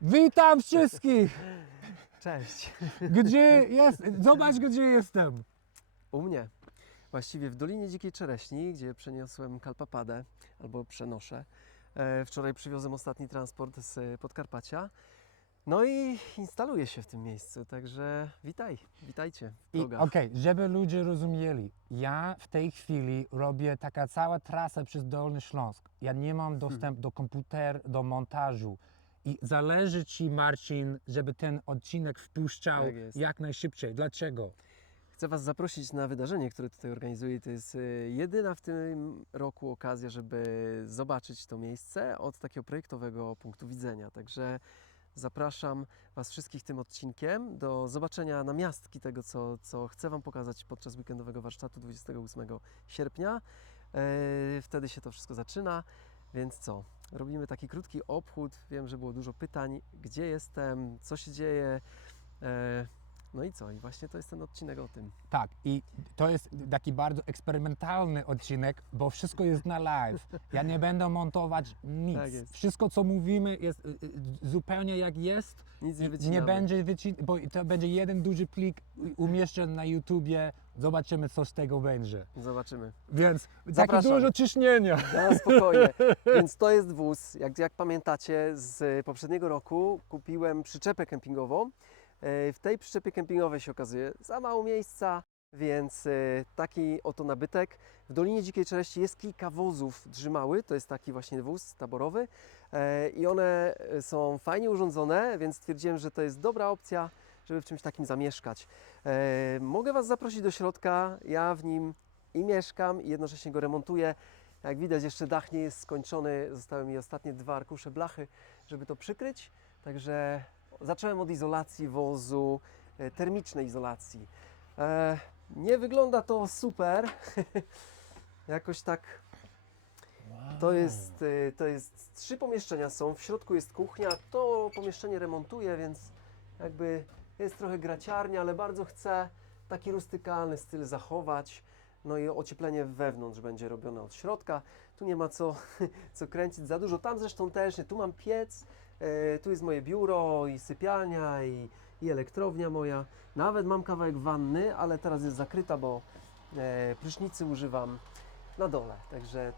Witam wszystkich! Cześć. Gdzie jest? Zobacz, gdzie jestem. U mnie, właściwie w Dolinie Dzikiej Czereśni, gdzie przeniosłem kalpapadę, albo przenoszę. Wczoraj przywiozłem ostatni transport z Podkarpacia. No i instaluję się w tym miejscu, także witajcie w I progach. okej, żeby ludzie rozumieli, ja w tej chwili robię taka cała trasa przez Dolny Śląsk. Ja nie mam dostępu do komputera, do montażu. I zależy Ci, Marcin, żeby ten odcinek wpuszczał Tak jest. jak najszybciej. Dlaczego? Chcę Was zaprosić na wydarzenie, które tutaj organizuję. To jest jedyna w tym roku okazja, żeby zobaczyć to miejsce od takiego projektowego punktu widzenia. Także zapraszam Was wszystkich tym odcinkiem do zobaczenia namiastki tego, co chcę Wam pokazać podczas weekendowego warsztatu 28 sierpnia. Wtedy się to wszystko zaczyna, więc co? Robimy taki krótki obchód. Wiem, że było dużo pytań, gdzie jestem, co się dzieje. No i co? I właśnie to jest ten odcinek o tym. Tak, i to jest taki bardzo eksperymentalny odcinek, bo wszystko jest na live. Ja nie będę montować nic. Tak jest. Wszystko, co mówimy, jest zupełnie jak jest. Nic nie I wycinamy. nie będzie bo to będzie jeden duży plik umieszczony na YouTubie. Zobaczymy, co z tego będzie. Zobaczymy. Więc takie Zapraszam. dużo ciśnienia. Na spokojnie. Więc to jest wóz. Jak pamiętacie z poprzedniego roku, kupiłem przyczepę kempingową. W tej przyczepie kempingowej się okazuje za mało miejsca, więc taki oto nabytek. W Dolinie Dzikiej Czereści jest kilka wozów drzymały, to jest taki właśnie wóz taborowy i one są fajnie urządzone, więc stwierdziłem, że to jest dobra opcja, żeby w czymś takim zamieszkać. Mogę Was zaprosić do środka, ja w nim i mieszkam i jednocześnie go remontuję. Jak widać, jeszcze dach nie jest skończony, zostały mi ostatnie 2 arkusze blachy, żeby to przykryć, także zacząłem od izolacji wozu, termicznej izolacji. Nie wygląda to super, jakoś tak. To jest 3 pomieszczenia są, w środku jest kuchnia, to pomieszczenie remontuję, więc jakby jest trochę graciarnia, ale bardzo chcę taki rustykalny styl zachować. No i ocieplenie wewnątrz będzie robione od środka. Tu nie ma co kręcić za dużo. Tam zresztą też nie. Tu mam piec, tu jest moje biuro i sypialnia i elektrownia moja. Nawet mam kawałek wanny, ale teraz jest zakryta, bo prysznicy używam na dole. Także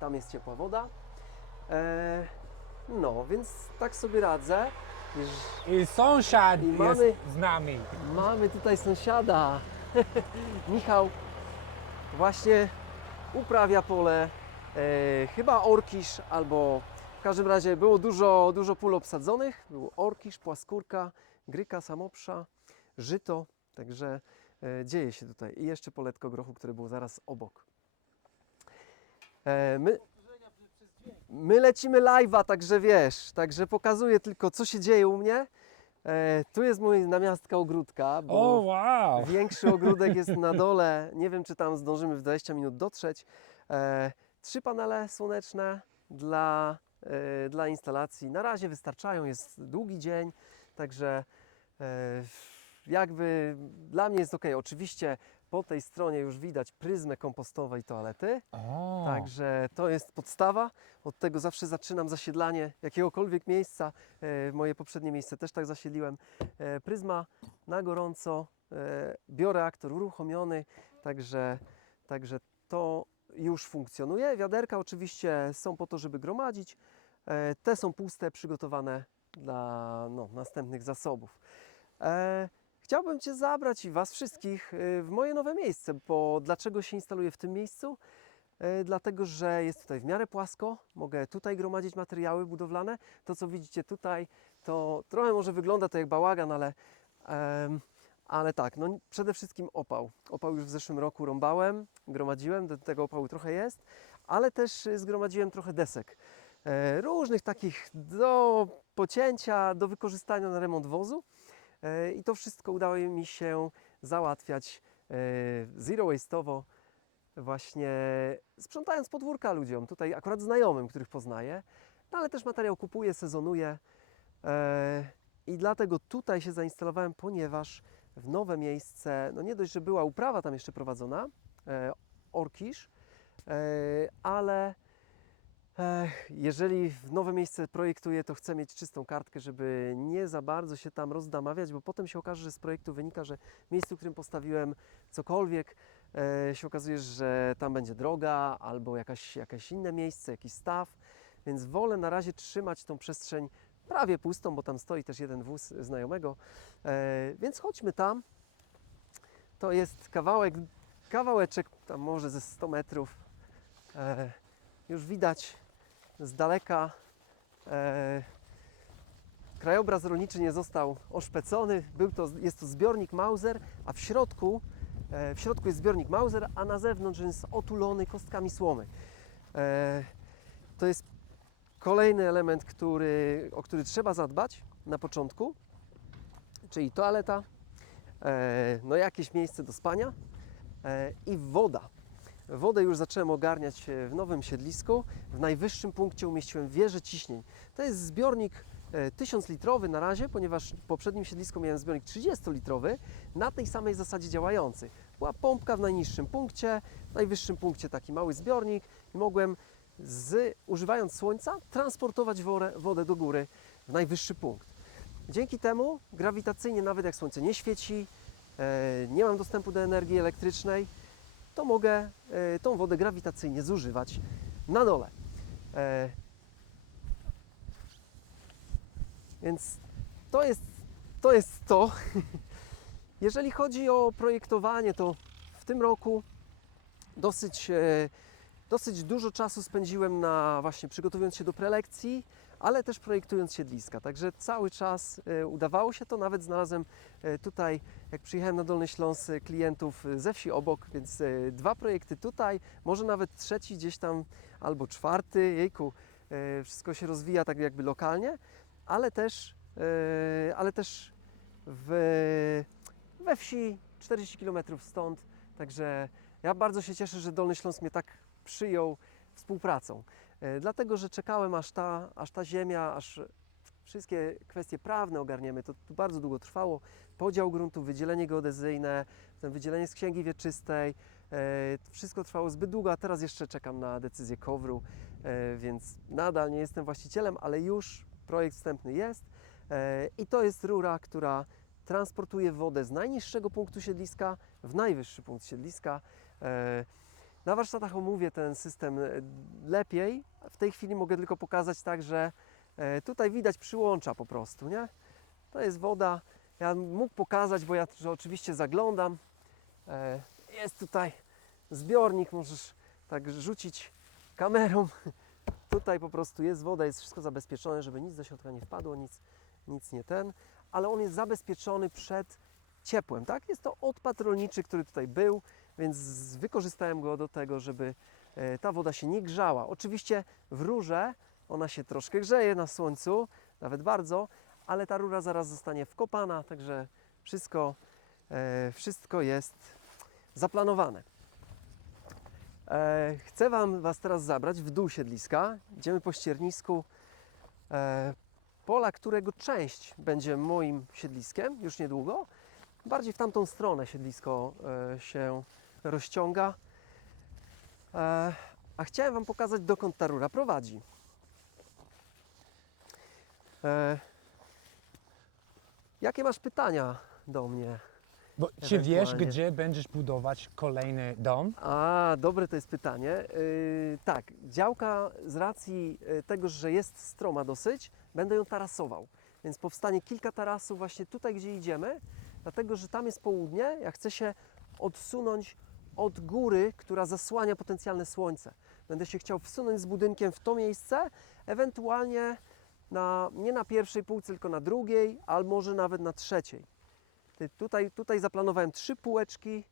tam jest ciepła woda. No, więc tak sobie radzę. I sąsiad I jest mamy- z nami. Mamy tutaj sąsiada. Michał właśnie uprawia pole. Chyba orkisz, albo w każdym razie było dużo pól obsadzonych. Był orkisz, płaskórka, gryka, samopsza, żyto. Także dzieje się tutaj. I jeszcze poletko grochu, które było zaraz obok. My lecimy live'a, także wiesz, także pokazuję tylko, co się dzieje u mnie. Tu jest mój namiastka ogródka, bo O, wow! większy ogródek jest na dole. Nie wiem, czy tam zdążymy w 20 minut dotrzeć. 3 panele słoneczne dla instalacji. Na razie wystarczają, jest długi dzień, także jakby dla mnie jest ok. Oczywiście po tej stronie już widać pryzmę kompostowej toalety. O. Także to jest podstawa. Od tego zawsze zaczynam zasiedlanie jakiegokolwiek miejsca. Moje poprzednie miejsce też tak zasiedliłem. Pryzma na gorąco, bioreaktor uruchomiony, także to już funkcjonuje. Wiaderka oczywiście są po to, żeby gromadzić. Te są puste, przygotowane dla następnych zasobów. Chciałbym Cię zabrać i Was wszystkich w moje nowe miejsce, bo dlaczego się instaluję w tym miejscu? Dlatego, że jest tutaj w miarę płasko, mogę tutaj gromadzić materiały budowlane. To, co widzicie tutaj, to trochę może wygląda to jak bałagan, ale tak, no przede wszystkim opał. Opał już w zeszłym roku rąbałem, gromadziłem, do tego opału trochę jest, ale też zgromadziłem trochę desek. Różnych takich do pocięcia, do wykorzystania na remont wozu. I to wszystko udało mi się załatwiać zero waste'owo, właśnie sprzątając podwórka ludziom, tutaj akurat znajomym, których poznaję, no ale też materiał kupuję, sezonuję i dlatego tutaj się zainstalowałem, ponieważ w nowe miejsce, no nie dość, że była uprawa tam jeszcze prowadzona, orkisz, ale Jeżeli w nowe miejsce projektuję, to chcę mieć czystą kartkę, żeby nie za bardzo się tam rozdamawiać, bo potem się okaże, że z projektu wynika, że w miejscu, w którym postawiłem cokolwiek, się okazuje, że tam będzie droga albo jakieś inne miejsce, jakiś staw, więc wolę na razie trzymać tą przestrzeń prawie pustą, bo tam stoi też jeden wóz znajomego, więc chodźmy tam. To jest kawałeczek, tam może ze 100 metrów. Już widać z daleka krajobraz rolniczy nie został oszpecony. Jest to zbiornik Mauser, a w środku jest zbiornik Mauser, a na zewnątrz jest otulony kostkami słomy. To jest kolejny element, o który trzeba zadbać na początku, czyli toaleta, no jakieś miejsce do spania i woda. Wodę już zacząłem ogarniać w nowym siedlisku. W najwyższym punkcie umieściłem wieżę ciśnień. To jest zbiornik 1000-litrowy na razie, ponieważ w poprzednim siedlisku miałem zbiornik 30-litrowy, na tej samej zasadzie działający. Była pompka w najniższym punkcie, w najwyższym punkcie taki mały zbiornik i mogłem używając słońca transportować wodę do góry w najwyższy punkt. Dzięki temu grawitacyjnie, nawet jak słońce nie świeci, nie mam dostępu do energii elektrycznej, to mogę tą wodę grawitacyjnie zużywać na dole. Więc to jest to. Jeżeli chodzi o projektowanie, to w tym roku dosyć dużo czasu spędziłem właśnie przygotowując się do prelekcji, ale też projektując siedliska. Także cały czas udawało się to. Nawet znalazłem tutaj, jak przyjechałem na Dolny Śląsk, klientów ze wsi obok, więc 2 projekty tutaj, może nawet trzeci gdzieś tam albo 4. Jejku, wszystko się rozwija tak jakby lokalnie, ale też we wsi 40 km stąd. Także ja bardzo się cieszę, że Dolny Śląsk mnie tak przyjął współpracą. Dlatego, że czekałem aż ta ziemia, aż wszystkie kwestie prawne ogarniemy. To bardzo długo trwało. Podział gruntu, wydzielenie geodezyjne, potem wydzielenie z księgi wieczystej. Wszystko trwało zbyt długo, a teraz jeszcze czekam na decyzję KOWR-u, więc nadal nie jestem właścicielem, ale już projekt wstępny jest. I to jest rura, która transportuje wodę z najniższego punktu siedliska w najwyższy punkt siedliska. Na warsztatach omówię ten system lepiej. W tej chwili mogę tylko pokazać tak, że tutaj widać przyłącza po prostu, nie? To jest woda. Ja mógł pokazać, bo ja oczywiście zaglądam. Jest tutaj zbiornik, możesz tak rzucić kamerą. Tutaj po prostu jest woda, jest wszystko zabezpieczone, żeby nic do środka nie wpadło, nic nie ale on jest zabezpieczony przed ciepłem, tak? Jest to odpad rolniczy, który tutaj był, więc wykorzystałem go do tego, żeby ta woda się nie grzała. Oczywiście w rurze ona się troszkę grzeje na słońcu, nawet bardzo, ale ta rura zaraz zostanie wkopana, także wszystko jest zaplanowane. Chcę Was teraz zabrać w dół siedliska. Idziemy po ściernisku pola, którego część będzie moim siedliskiem już niedługo. Bardziej w tamtą stronę siedlisko się rozciąga. A chciałem Wam pokazać, dokąd ta rura prowadzi. Jakie masz pytania do mnie? Bo czy wiesz, Ewentualnie. gdzie będziesz budować kolejny dom? Dobre to jest pytanie. Tak, działka z racji tego, że jest stroma dosyć, będę ją tarasował. Więc powstanie kilka tarasów właśnie tutaj, gdzie idziemy, dlatego, że tam jest południe. Ja chcę się odsunąć od góry, która zasłania potencjalne słońce. Będę się chciał wsunąć z budynkiem w to miejsce, ewentualnie nie na pierwszej półce, tylko na drugiej, albo może nawet na trzeciej. Tutaj zaplanowałem 3 półeczki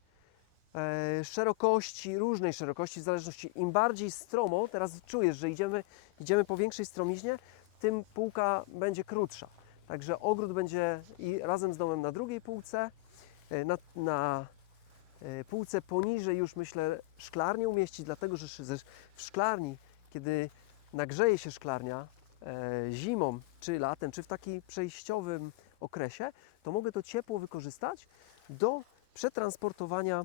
szerokości, różnej szerokości, w zależności im bardziej stromo, teraz czujesz, że idziemy po większej stromiźnie, tym półka będzie krótsza. Także ogród będzie i razem z domem na drugiej półce, na półce poniżej już myślę szklarnię umieścić, dlatego że w szklarni, kiedy nagrzeje się szklarnia zimą, czy latem, czy w takim przejściowym okresie, to mogę to ciepło wykorzystać do przetransportowania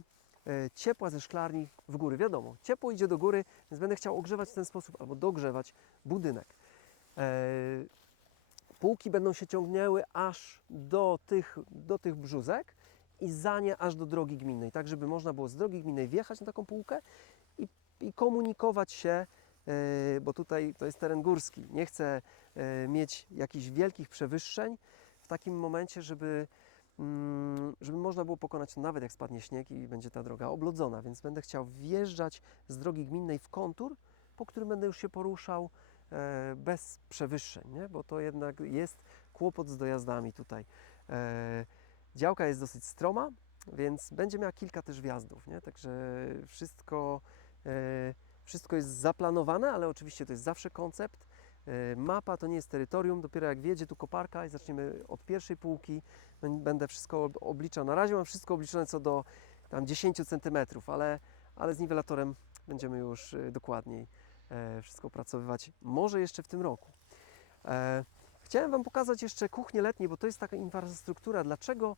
ciepła ze szklarni w góry. Wiadomo, ciepło idzie do góry, więc będę chciał ogrzewać w ten sposób albo dogrzewać budynek. Półki będą się ciągnęły aż do tych brzuzek i za nie aż do drogi gminnej, tak żeby można było z drogi gminnej wjechać na taką półkę i komunikować się, bo tutaj to jest teren górski. Nie chcę mieć jakichś wielkich przewyższeń w takim momencie, żeby można było pokonać to nawet jak spadnie śnieg i będzie ta droga oblodzona, więc będę chciał wjeżdżać z drogi gminnej w kontur, po którym będę już się poruszał bez przewyższeń, nie? Bo to jednak jest kłopot z dojazdami tutaj. Działka jest dosyć stroma, więc będzie miała kilka też wjazdów, nie? Także wszystko jest zaplanowane, ale oczywiście to jest zawsze koncept. Mapa to nie jest terytorium, dopiero jak wjedzie tu koparka i zaczniemy od pierwszej półki, będę wszystko obliczał. Na razie mam wszystko obliczone co do tam 10 cm, ale z niwelatorem będziemy już dokładniej wszystko opracowywać, może jeszcze w tym roku. Chciałem Wam pokazać jeszcze kuchnię letnią, bo to jest taka infrastruktura. Dlaczego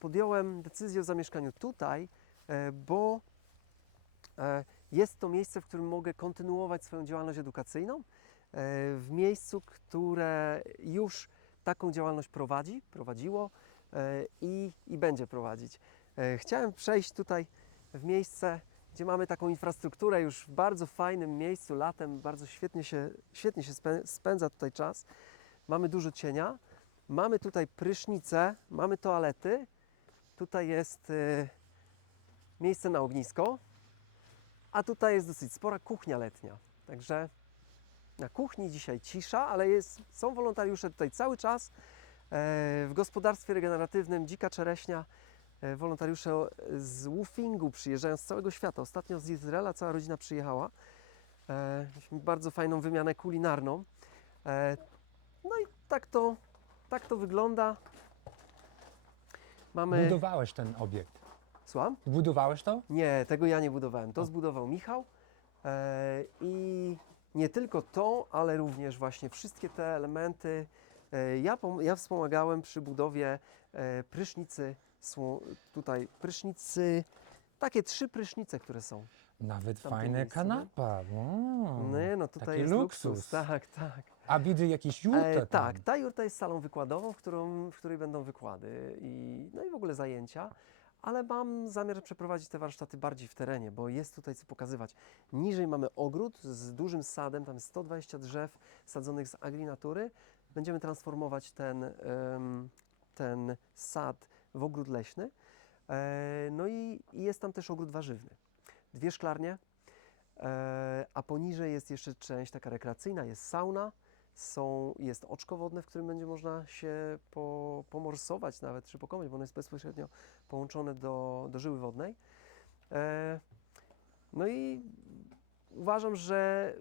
podjąłem decyzję o zamieszkaniu tutaj? Bo jest to miejsce, w którym mogę kontynuować swoją działalność edukacyjną, w miejscu, które już taką działalność prowadziło i będzie prowadzić. Chciałem przejść tutaj w miejsce, gdzie mamy taką infrastrukturę już w bardzo fajnym miejscu, latem bardzo świetnie się spędza tutaj czas. Mamy dużo cienia, mamy tutaj prysznice, mamy toalety, tutaj jest miejsce na ognisko, a tutaj jest dosyć spora kuchnia letnia. Także na kuchni dzisiaj cisza, ale są wolontariusze tutaj cały czas. W gospodarstwie regeneratywnym Dzika Czereśnia wolontariusze z Woofingu przyjeżdżają z całego świata. Ostatnio z Izraela cała rodzina przyjechała. Mieliśmy bardzo fajną wymianę kulinarną. No i tak to wygląda. Budowałeś ten obiekt. Słucham? Budowałeś to? Nie, tego ja nie budowałem. To zbudował Michał. I nie tylko to, ale również właśnie wszystkie te elementy. Ja wspomagałem przy budowie prysznicy. Tutaj prysznicy, takie 3 prysznice, które są. Nawet Tamte fajne miejsce, kanapa. Wow. Nie, no tutaj Taki jest luksus. Tak. A widzę jakieś jurtę tam. Tak, ta jurta jest salą wykładową, w której będą wykłady no i w ogóle zajęcia. Ale mam zamiar przeprowadzić te warsztaty bardziej w terenie, bo jest tutaj co pokazywać. Niżej mamy ogród z dużym sadem, tam jest 120 drzew sadzonych z agrinatury. Będziemy transformować ten sad w ogród leśny. No i jest tam też ogród warzywny. 2 szklarnie, a poniżej jest jeszcze część taka rekreacyjna, jest sauna, jest oczko wodne, w którym będzie można się pomorsować nawet, czy pokąpać, bo ono jest bezpośrednio połączone do żyły wodnej. No i uważam, że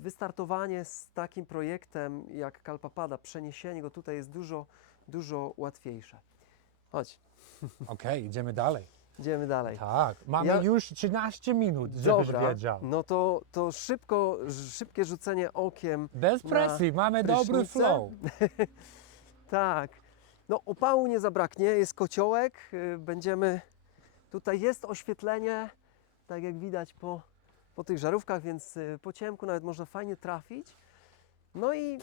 wystartowanie z takim projektem jak Kalpapada, przeniesienie go tutaj jest dużo łatwiejsze. Chodź, Okej, idziemy dalej. idziemy dalej. Tak, mamy Ja- już 13 minut, żebyś Dobra, wiedział. no to szybkie rzucenie okiem. Bez presji, mamy dobry prysznicę. flow. Tak. No opału nie zabraknie, jest kociołek, tutaj jest oświetlenie, tak jak widać po tych żarówkach, więc po ciemku nawet można fajnie trafić. No i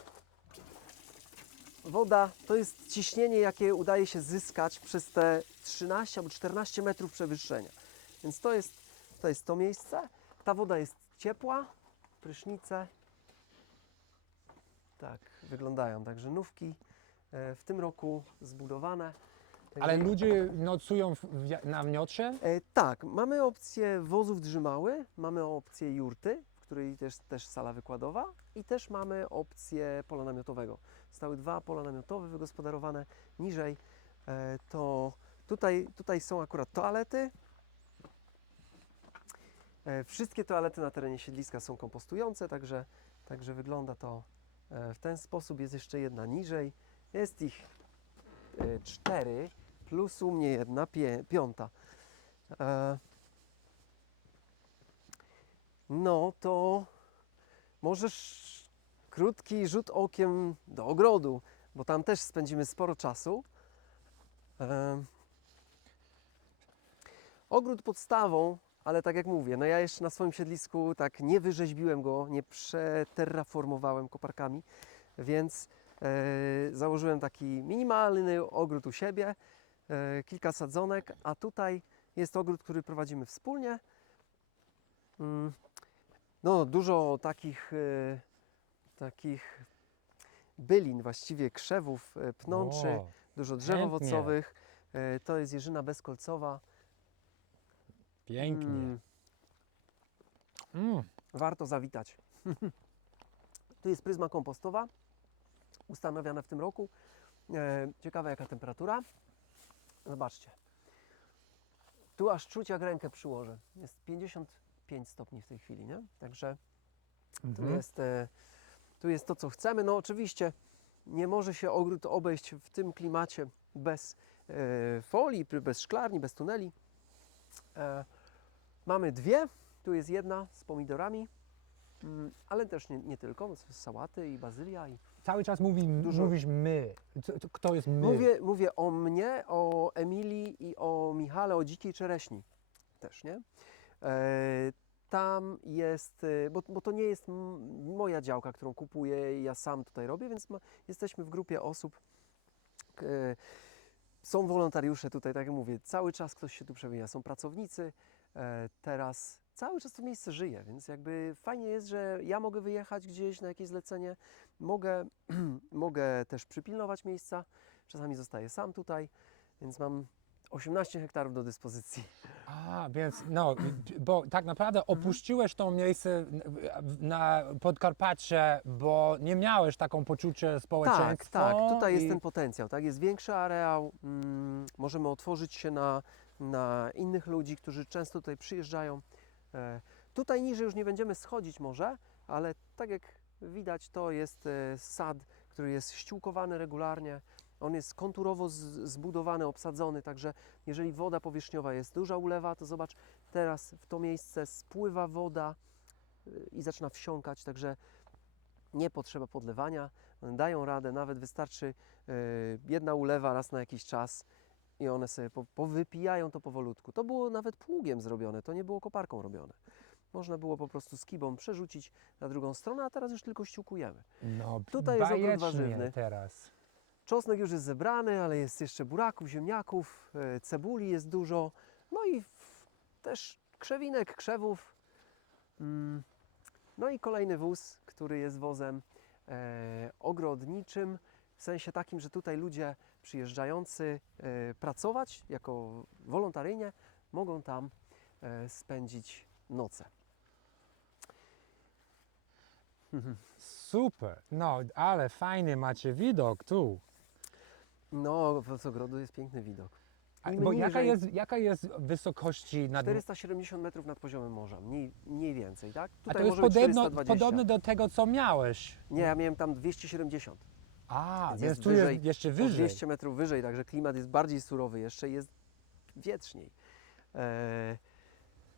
woda to jest ciśnienie, jakie udaje się zyskać przez te 13 albo 14 metrów przewyższenia. Więc to jest to miejsce. Ta woda jest ciepła, prysznice. Tak wyglądają, także nówki w tym roku zbudowane. Ale ludzie nocują na namiocie? Tak, mamy opcję wozów drzymały, mamy opcję jurty, w której też sala wykładowa i też mamy opcję pola namiotowego. Zostały 2 pola namiotowe wygospodarowane. Niżej to tutaj są akurat toalety. Wszystkie toalety na terenie siedliska są kompostujące, także wygląda to w ten sposób. Jest jeszcze jedna niżej. Jest ich 4 plus u mnie jedna, 5. No to możesz krótki rzut okiem do ogrodu, bo tam też spędzimy sporo czasu. Ogród podstawą, ale tak jak mówię, no ja jeszcze na swoim siedlisku tak nie wyrzeźbiłem go, nie przeterraformowałem koparkami, więc założyłem taki minimalny ogród u siebie, kilka sadzonek, a tutaj jest ogród, który prowadzimy wspólnie. No, dużo takich bylin, właściwie krzewów, pnączy, O, dużo drzew chętnie. owocowych. To jest jeżyna bezkolcowa. pięknie. Mm. Warto zawitać. Tu jest pryzma kompostowa, ustanowiona w tym roku. Ciekawe jaka temperatura. Zobaczcie. Tu aż czuć jak rękę przyłożę. Jest 55 stopni w tej chwili, nie? Także Mhm. tu jest to, co chcemy. No oczywiście nie może się ogród obejść w tym klimacie bez folii, bez szklarni, bez tuneli. Mamy dwie. Tu jest jedna z pomidorami, ale też nie tylko, bo są sałaty i bazylia. Cały czas Dużo- mówisz my. Kto jest my? Mówię o mnie, o Emilii i o Michale, o dzikiej czereśni też, nie? Tam jest, bo to nie jest moja działka, którą kupuję i ja sam tutaj robię, więc jesteśmy w grupie osób. Są wolontariusze tutaj, tak jak mówię, cały czas ktoś się tu przewija, są pracownicy. Teraz cały czas to miejsce żyje, więc jakby fajnie jest, że ja mogę wyjechać gdzieś na jakieś zlecenie, mogę też przypilnować miejsca, czasami zostaję sam tutaj, więc mam 18 hektarów do dyspozycji. A, więc no, bo tak naprawdę opuściłeś to miejsce na Podkarpacie, bo nie miałeś taką poczucie społeczeństwa. Tak, tutaj jest i- ten potencjał, tak? Jest większy areał, możemy otworzyć się na innych ludzi, którzy często tutaj przyjeżdżają. Tutaj niżej już nie będziemy schodzić może, ale tak jak widać, to jest sad, który jest ściółkowany regularnie. On jest konturowo zbudowany, obsadzony, także jeżeli woda powierzchniowa jest duża ulewa, to zobacz, teraz w to miejsce spływa woda i zaczyna wsiąkać, także nie potrzeba podlewania, one dają radę, nawet wystarczy jedna ulewa raz na jakiś czas i one sobie powypijają to powolutku. To było nawet pługiem zrobione, to nie było koparką robione. Można było po prostu skibą przerzucić na drugą stronę, a teraz już tylko ściółkujemy. No, Tutaj jest ogród bajecznie warzywny. teraz. Czosnek już jest zebrany, ale jest jeszcze buraków, ziemniaków, cebuli jest dużo, no i też krzewinek, krzewów. No i kolejny wóz, który jest wozem ogrodniczym, w sensie takim, że tutaj ludzie przyjeżdżający pracować jako wolontaryjnie mogą tam spędzić noce. Super. No, ale fajny macie widok tu. No, z ogrodu jest piękny widok. A, Im bo niżej- jaka jest wysokości nad... 470 metrów nad poziomem morza, mniej więcej, tak? A Tutaj to jest może być podobno, 420. podobne do tego, co miałeś. Nie, ja miałem tam 270. A, Więc więc jest tu wyżej, jest jeszcze O wyżej. 200 metrów wyżej, także klimat jest bardziej surowy jeszcze, jest wietrzniej.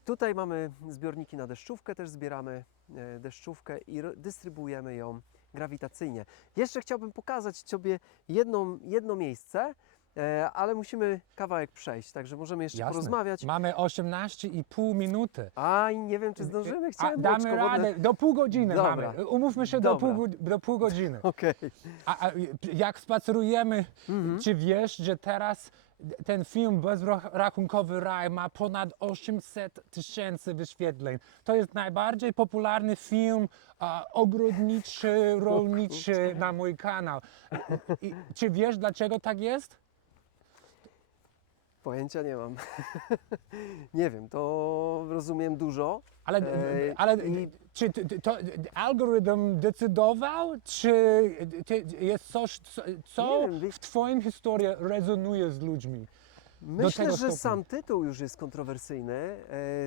Tutaj mamy zbiorniki na deszczówkę, też zbieramy deszczówkę i dystrybuujemy ją grawitacyjnie. Jeszcze chciałbym pokazać Sobie jedno miejsce, ale musimy kawałek przejść, także możemy jeszcze Jasne. porozmawiać. Mamy 18,5 minuty. A i nie wiem, czy zdążymy, A, chciałem damy oczko wodne. radę, do pół godziny Dobra. mamy. Umówmy się Dobra. do pół godziny. Okej. A jak spacerujemy, Mhm. czy wiesz, że teraz ten film Bezrachunkowy Raj ma ponad 800 000 wyświetleń. To jest najbardziej popularny film ogrodniczy, rolniczy na mój kanał. Czy wiesz, dlaczego tak jest? Pojęcia nie mam. Nie wiem, to rozumiem dużo. Ale, czy to algorytm decydował, czy jest coś, co Nie wiem, w Twoim historii rezonuje z ludźmi? Myślę, tego że stopnia. sam tytuł już jest kontrowersyjny.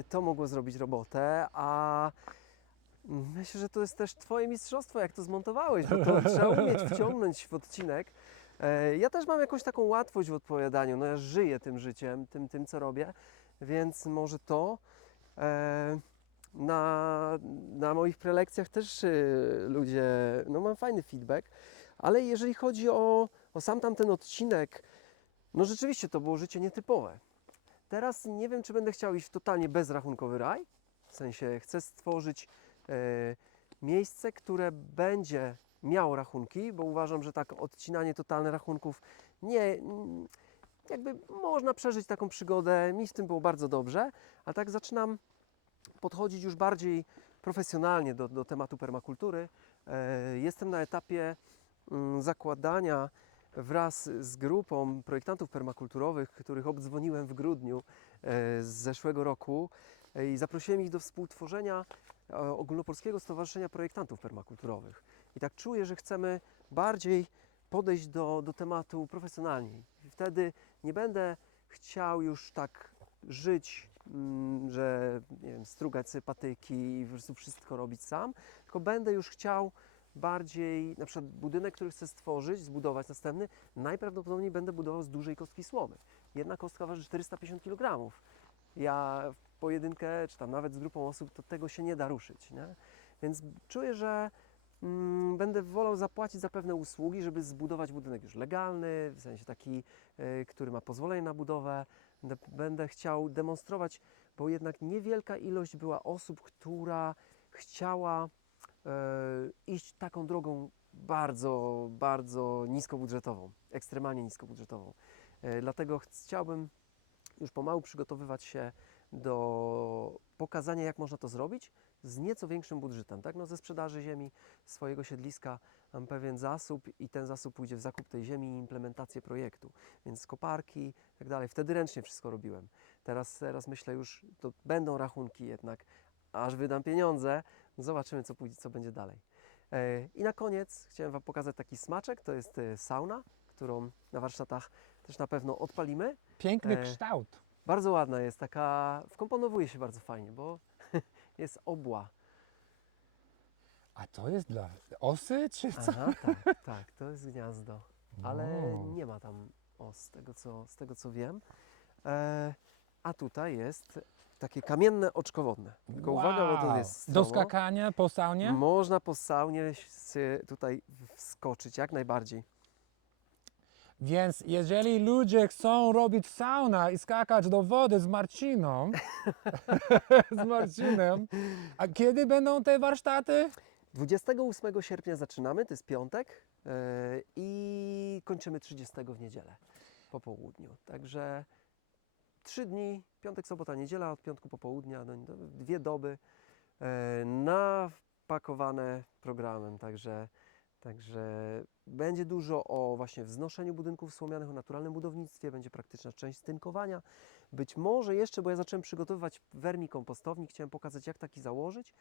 To mogło zrobić robotę, a myślę, że to jest też Twoje mistrzostwo, jak to zmontowałeś, bo to trzeba umieć wciągnąć w odcinek. Ja też mam jakąś taką łatwość w odpowiadaniu. No ja żyję tym życiem, tym co robię, więc może to. Na moich prelekcjach też ludzie, no mam fajny feedback, ale jeżeli chodzi o sam tamten odcinek, no rzeczywiście to było życie nietypowe. Teraz nie wiem, czy będę chciał iść w totalnie bezrachunkowy raj. W sensie chcę stworzyć miejsce, które będzie miało rachunki, bo uważam, że tak odcinanie totalne rachunków jakby można przeżyć taką przygodę. Mi z tym było bardzo dobrze, a tak zaczynam podchodzić już bardziej profesjonalnie do tematu permakultury. Jestem na etapie zakładania wraz z grupą projektantów permakulturowych, których obdzwoniłem w grudniu z zeszłego roku i zaprosiłem ich do współtworzenia Ogólnopolskiego Stowarzyszenia Projektantów Permakulturowych. I tak czuję, że chcemy bardziej podejść do tematu profesjonalnie. Wtedy nie będę chciał już tak żyć, że nie wiem, strugać sobie patyki i po prostu wszystko robić sam, tylko będę już chciał bardziej, na przykład budynek, który chcę stworzyć, zbudować następny, najprawdopodobniej będę budował z dużej kostki słomy. Jedna kostka waży 450 kg. Ja w pojedynkę, czy tam nawet z grupą osób, to tego się nie da ruszyć, nie? Więc czuję, że będę wolał zapłacić za pewne usługi, żeby zbudować budynek już legalny, w sensie taki, który ma pozwolenie na budowę. Będę chciał demonstrować, bo jednak niewielka ilość była osób, która chciała iść taką drogą bardzo, bardzo niskobudżetową, ekstremalnie niskobudżetową. Dlatego chciałbym już pomału przygotowywać się do pokazania, jak można to zrobić z nieco większym budżetem. Tak? No, ze sprzedaży ziemi swojego siedliska mam pewien zasób i ten zasób pójdzie w zakup tej ziemi i implementację projektu. Więc koparki i tak dalej. Wtedy ręcznie wszystko robiłem. Teraz myślę już, to będą rachunki jednak, aż wydam pieniądze, zobaczymy, co pójdzie, co będzie dalej. I na koniec chciałem Wam pokazać taki smaczek. To jest sauna, którą na warsztatach też na pewno odpalimy. Piękny kształt. Bardzo ładna jest, taka wkomponowuje się bardzo fajnie, bo jest obła. A to jest dla osy, czy co? Aha, tak, to jest gniazdo, ale No. nie ma tam os, z tego co wiem. A tutaj jest takie kamienne oczkowodne. Tylko uwaga, bo to Wow. jest Do stromo. skakania po saunie? Można po saunie tutaj wskoczyć, jak najbardziej. Więc jeżeli ludzie chcą robić sauna i skakać do wody z Marciną, z Marcinem, a kiedy będą te warsztaty? 28 sierpnia zaczynamy, to jest piątek i kończymy 30 w niedzielę po południu. Także 3 dni, piątek, sobota, niedziela, od piątku po południa, no, 2 doby napakowane programem. Także będzie dużo o właśnie wznoszeniu budynków słomianych, o naturalnym budownictwie, będzie praktyczna część stynkowania. Być może jeszcze, bo ja zacząłem przygotowywać wermikompostownik, chciałem pokazać, jak taki założyć,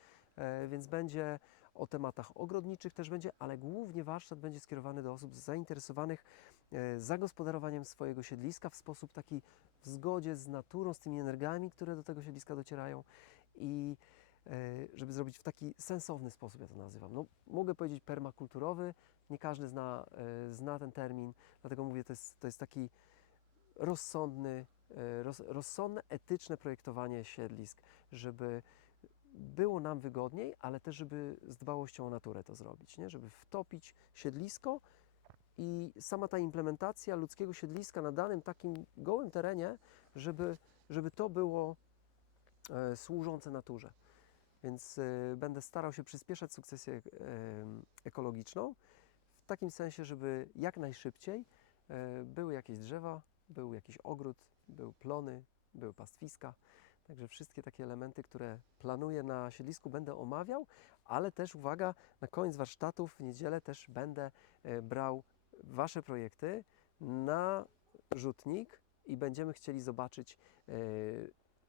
więc będzie o tematach ogrodniczych też będzie, ale głównie warsztat będzie skierowany do osób zainteresowanych zagospodarowaniem swojego siedliska w sposób taki w zgodzie z naturą, z tymi energiami, które do tego siedliska docierają i żeby zrobić w taki sensowny sposób, ja to nazywam. No, mogę powiedzieć permakulturowy, nie każdy zna ten termin, dlatego mówię, to jest taki rozsądne, etyczne projektowanie siedlisk, żeby było nam wygodniej, ale też żeby z dbałością o naturę to zrobić, nie? Żeby wtopić siedlisko i sama ta implementacja ludzkiego siedliska na danym takim gołym terenie, żeby to było służące naturze. Więc będę starał się przyspieszać sukcesję ekologiczną w takim sensie, żeby jak najszybciej były jakieś drzewa, był jakiś ogród, były plony, były pastwiska. Także wszystkie takie elementy, które planuję na siedlisku, będę omawiał, ale też uwaga, na koniec warsztatów w niedzielę też będę brał Wasze projekty na rzutnik i będziemy chcieli zobaczyć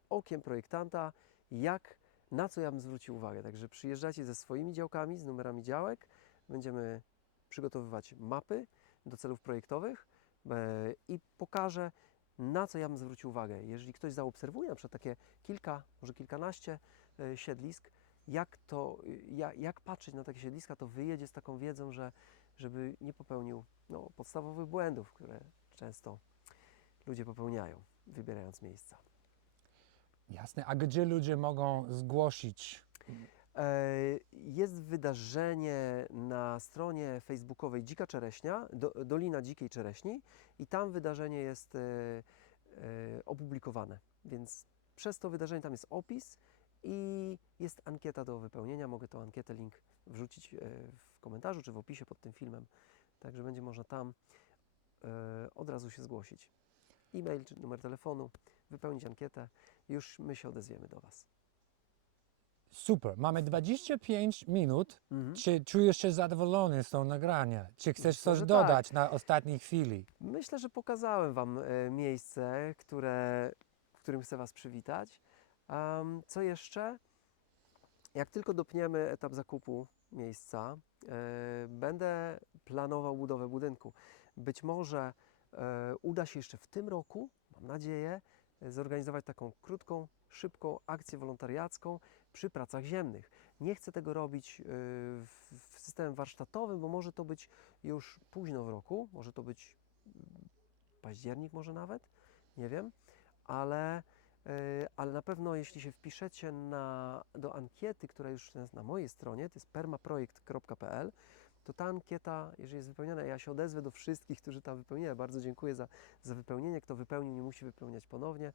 okiem projektanta, na co ja bym zwrócił uwagę. Także przyjeżdżacie ze swoimi działkami, z numerami działek, będziemy przygotowywać mapy do celów projektowych i pokażę, na co ja bym zwrócił uwagę. Jeżeli ktoś zaobserwuje na przykład takie kilka, może kilkanaście siedlisk, jak patrzeć na takie siedliska, to wyjedzie z taką wiedzą, żeby nie popełnił podstawowych błędów, które często ludzie popełniają, wybierając miejsca. Jasne, a gdzie ludzie mogą zgłosić? Jest wydarzenie na stronie facebookowej Dzika Czereśnia, Dolina Dzikiej Czereśni i tam wydarzenie jest opublikowane. Więc przez to wydarzenie tam jest opis i jest ankieta do wypełnienia. Mogę tą ankietę, link wrzucić w komentarzu czy w opisie pod tym filmem. Także będzie można tam od razu się zgłosić. E-mail czy numer telefonu, wypełnić ankietę. Już my się odezwiemy do Was. Super, mamy 25 minut. Mhm. Czy czujesz się zadowolony z tą nagrania? Czy chcesz Myślę, coś że dodać na ostatniej chwili? Myślę, że pokazałem Wam miejsce, w którym chcę Was przywitać. Co jeszcze? Jak tylko dopniemy etap zakupu miejsca, będę planował budowę budynku. Być może uda się jeszcze w tym roku, mam nadzieję, zorganizować taką krótką, szybką akcję wolontariacką przy pracach ziemnych. Nie chcę tego robić w systemie warsztatowym, bo może to być już późno w roku, może to być październik może nawet, nie wiem, ale na pewno jeśli się wpiszecie do ankiety, która już jest na mojej stronie, to jest permaprojekt.pl, to ta ankieta, jeżeli jest wypełniona, ja się odezwę do wszystkich, którzy tam wypełnili. Ja bardzo dziękuję za wypełnienie. Kto wypełnił, nie musi wypełniać ponownie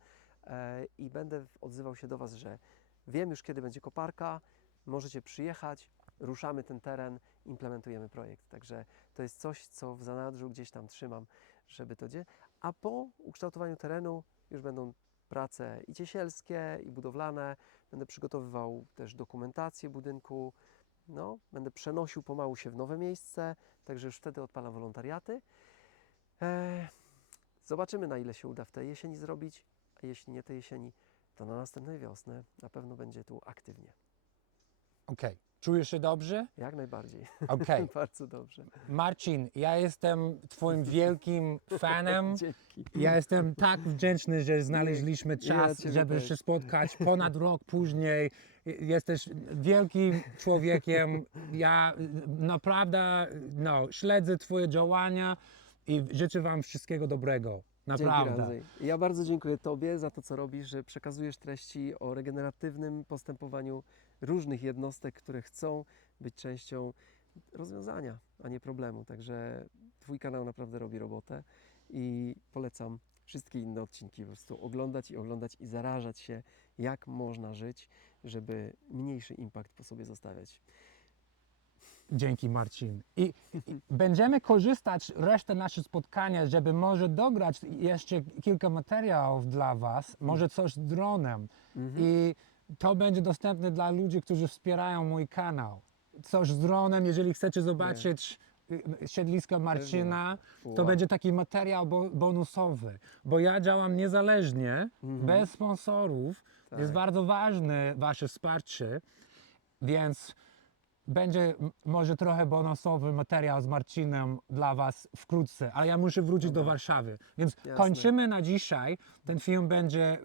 i będę odzywał się do Was, że wiem już, kiedy będzie koparka, możecie przyjechać, ruszamy ten teren, implementujemy projekt. Także to jest coś, co w zanadrzu gdzieś tam trzymam, żeby to dzieje. A po ukształtowaniu terenu już będą prace i ciesielskie, i budowlane. Będę przygotowywał też dokumentację budynku. No, będę przenosił pomału się w nowe miejsce, także już wtedy odpalam wolontariaty. Zobaczymy, na ile się uda w tej jesieni zrobić, a jeśli nie tej jesieni, to na następnej wiosnę na pewno będzie tu aktywnie. Okej. Czujesz się dobrze? Jak najbardziej. Okej. Bardzo dobrze. Marcin, ja jestem Twoim wielkim fanem. Dzięki. Ja jestem tak wdzięczny, że znaleźliśmy czas, Ciebie żeby też. się spotkać ponad rok później. Jesteś wielkim człowiekiem. Ja naprawdę śledzę Twoje działania i życzę Wam wszystkiego dobrego. Dzięki, Naprawdę. Andrzej. Ja bardzo dziękuję Tobie za to, co robisz, że przekazujesz treści o regeneratywnym postępowaniu różnych jednostek, które chcą być częścią rozwiązania, a nie problemu. Także Twój kanał naprawdę robi robotę i polecam wszystkie inne odcinki po prostu oglądać i zarażać się, jak można żyć, żeby mniejszy impact po sobie zostawiać. Dzięki, Marcin. I będziemy korzystać resztę naszych spotkania, żeby może dograć jeszcze kilka materiałów dla Was, może coś z dronem. I to będzie dostępne dla ludzi, którzy wspierają mój kanał. Coś z dronem, jeżeli chcecie zobaczyć siedlisko Marcina, to Wow. będzie taki materiał bonusowy, bo ja działam niezależnie, bez sponsorów. Tak. Jest bardzo ważne Wasze wsparcie, więc będzie może trochę bonusowy materiał z Marcinem dla Was wkrótce, ale ja muszę wrócić do Warszawy. Więc Jasne. kończymy na dzisiaj. Ten film będzie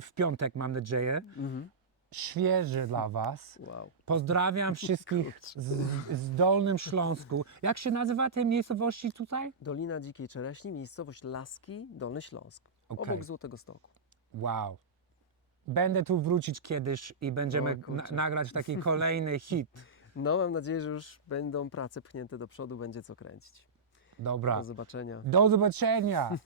w piątek, mam nadzieję. Świeży dla Was. Wow. Pozdrawiam wszystkich z Dolnym Śląsku. Jak się nazywa tej miejscowości tutaj? Dolina Dzikiej Czereśni, miejscowość Laski, Dolny Śląsk, Okej. obok Złotego Stoku. Wow. Będę tu wrócić kiedyś i będziemy O, kurczę. nagrać taki kolejny hit. No, mam nadzieję, że już będą prace pchnięte do przodu, będzie co kręcić. Dobra. Do zobaczenia. Do zobaczenia.